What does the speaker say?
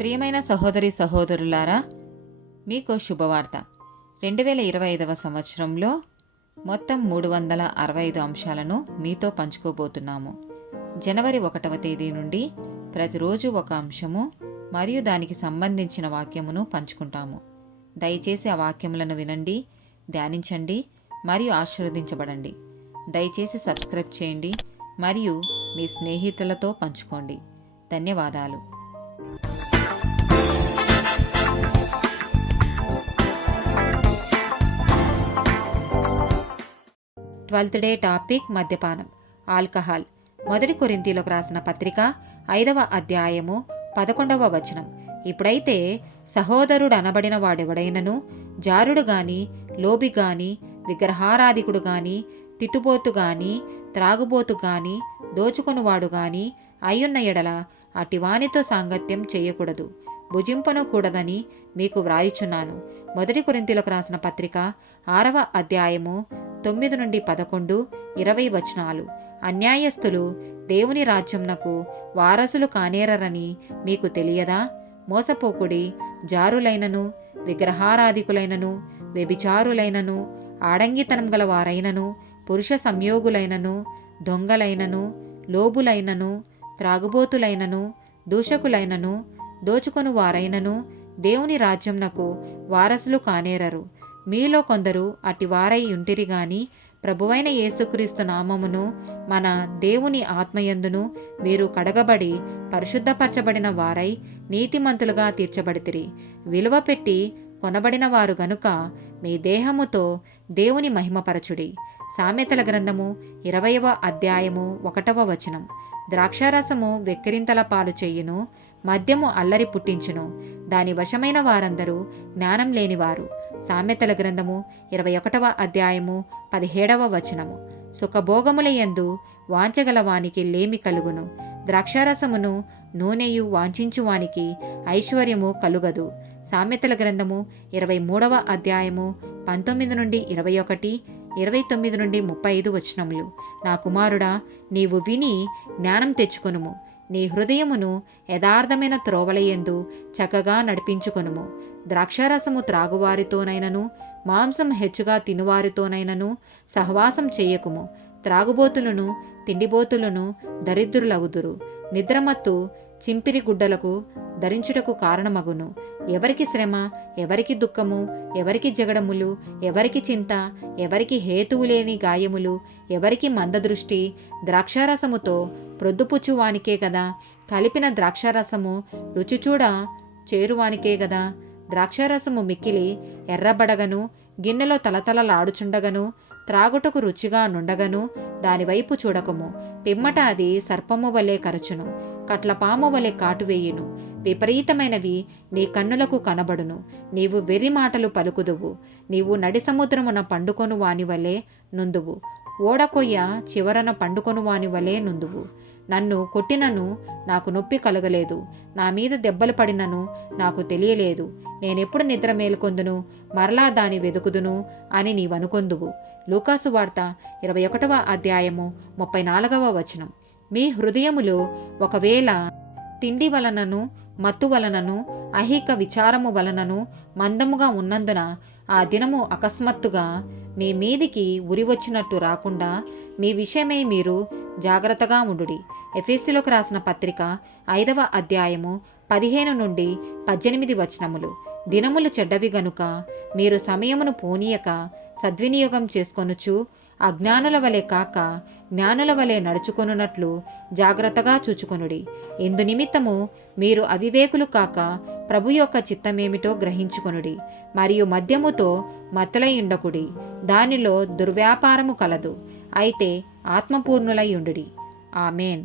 ప్రియమైన సహోదరి సహోదరులారా, మీకు శుభవార్త. 2025 సంవత్సరంలో మొత్తం 365 అంశాలను మీతో పంచుకోబోతున్నాము. జనవరి 1వ తేదీ నుండి ప్రతిరోజు ఒక అంశము మరియు దానికి సంబంధించిన వాక్యమును పంచుకుంటాము. దయచేసి ఆ వాక్యములను వినండి, ధ్యానించండి మరియు ఆశీర్వదించబడండి. దయచేసి సబ్స్క్రైబ్ చేయండి మరియు మీ స్నేహితులతో పంచుకోండి. ధన్యవాదాలు. 12th డే టాపిక్ మద్యపానం, ఆల్కహాల్. మొదటి కొరింథీయులకు రాసిన పత్రిక 5వ అధ్యాయము 11వ వచనం. ఇప్పుడైతే సహోదరుడు అనబడిన వాడెవడైనను జారుడు గాని, లోబి గాని, విగ్రహారాధికుడు గాని, తిట్టుబోతు గాని, త్రాగుబోతు గాని, దోచుకొనువాడు గాని అయ్యున్న ఎడల అటివానితో సాంగత్యం చేయకూడదు, భుజింపను కూడదని మీకు వ్రాయుచున్నాను. మొదటి కొరింథీయులకు రాసిన పత్రిక 6వ అధ్యాయము 9 నుండి 11, 20 వచనాలు. అన్యాయస్తులు దేవుని రాజ్యంనకు వారసులు కానేరరని మీకు తెలియదా? మోసపోకుడి. జారులైనను, విగ్రహారాధికులైనను, వ్యభిచారులైనను, ఆడంగితనం గల వారైనను, పురుష సంయోగులైనను, దొంగలైనను, లోబులైనను, త్రాగుబోతులైనను, దూషకులైనను, దోచుకొను వారైనను దేవుని రాజ్యంనకు వారసులు కానేరరు. మీలో కొందరు అటివారై ఉంటిరి గాని ప్రభువైన యేసుక్రీస్తు నామమును మన దేవుని ఆత్మయందును మీరు కడగబడి పరిశుద్ధపరచబడిన వారై నీతిమంతులుగా తీర్చబడితిరి. విలువ పెట్టి కొనబడిన వారు గనుక మీ దేహముతో దేవుని మహిమపరచుడి. సామెతల గ్రంథము 20వ అధ్యాయము 1వ వచనం. ద్రాక్షారసము వెక్కిరింతల పాలు చెయ్యును, మద్యము అల్లరి పుట్టించును, దాని వశమైన వారందరూ జ్ఞానం లేనివారు. సామెతల గ్రంథము 21వ అధ్యాయము 17వ వచనము. సుఖభోగములయందు వాంచగల వానికి లేమి కలుగును, ద్రాక్షారసమును నూనెయు వాంఛించువానికి ఐశ్వర్యము కలుగదు. సామెతల గ్రంథము 23వ అధ్యాయము 19 నుండి 21, 29 నుండి 35 వచనములు. నా కుమారుడా, నీవు విని జ్ఞానం తెచ్చుకొనుము, నీ హృదయమును యథార్థమైన త్రోవలయందు చక్కగా నడిపించుకొనుము. ద్రాక్షారసము త్రాగువారితోనైనను, మాంసం హెచ్చుగా తినువారితోనైనను సహవాసం చెయ్యకుము. త్రాగుబోతులను, తిండిబోతులను దరిద్రులగుదురు. నిద్రమత్తు చింపిరి గుడ్డలకు ధరించుటకు కారణమగును. ఎవరికి శ్రమ, ఎవరికి దుఃఖము, ఎవరికి జగడములు, ఎవరికి చింత, ఎవరికి హేతువు లేని గాయములు, ఎవరికి మందదృష్టి. ద్రాక్షారసముతో ప్రొద్దుపుచ్చువానికే గదా, కలిపిన ద్రాక్షారసము రుచిచూడ చేరువానికే గదా. ద్రాక్షారసము మిక్కిలి ఎర్రబడగను, గిన్నెలో తలతలలాడుచుండగను, త్రాగుటకు రుచిగా నుండగను దానివైపు చూడకము. పిమ్మట అది సర్పము వలె కరచును, కట్లపాము వలె కాటువేయును. విపరీతమైనవి నీ కన్నులకు కనబడును. నీవు వెర్రి మాటలు పలుకుదువు. నీవు నడి సముద్రమున పండుకొను వాని వలె నుందువు, ఓడకొయ్య చివరన పండుకొను వాని వలె నుందువు. నన్ను కొట్టినను నాకు నొప్పి కలగలేదు, నా మీద దెబ్బలు పడినను నాకు తెలియలేదు. నేనెప్పుడు నిద్ర మేల్కొందును, మరలా దాని వెదుకుదును అని నీవనుకొందువు. లూకాసు వార్త 21వ అధ్యాయము 34వ వచనం. మీ హృదయములో ఒకవేళ తిండి వలనను, మత్తు వలనను, ఐహిక విచారము వలనను మందముగా ఉన్నందున ఆ దినము అకస్మాత్తుగా మీ మీదికి ఉరి వచ్చినట్టు రాకుండా మీ విషయమై మీరు జాగ్రత్తగా ఉండుడి. ఎఫెసీయులకు రాసిన పత్రిక 5వ అధ్యాయము 15 నుండి 18 వచనములు. దినములు చెడ్డవి గనుక మీరు సమయమును పోనీయక సద్వినియోగం చేసుకొనుచు అజ్ఞానుల వలె కాక జ్ఞానుల వలె నడుచుకొనున్నట్లు జాగ్రత్తగా చూచుకొనుడి. ఇందు నిమిత్తము మీరు అవివేకులు కాక ప్రభు యొక్క చిత్తమేమిటో గ్రహించుకొనుడి. మరియు మద్యముతో మత్తులై ఉండకుడి, దానిలో దుర్వ్యాపారము కలదు. అయితే ఆత్మపూర్ణులై ఉండుడి. ఆమేన్.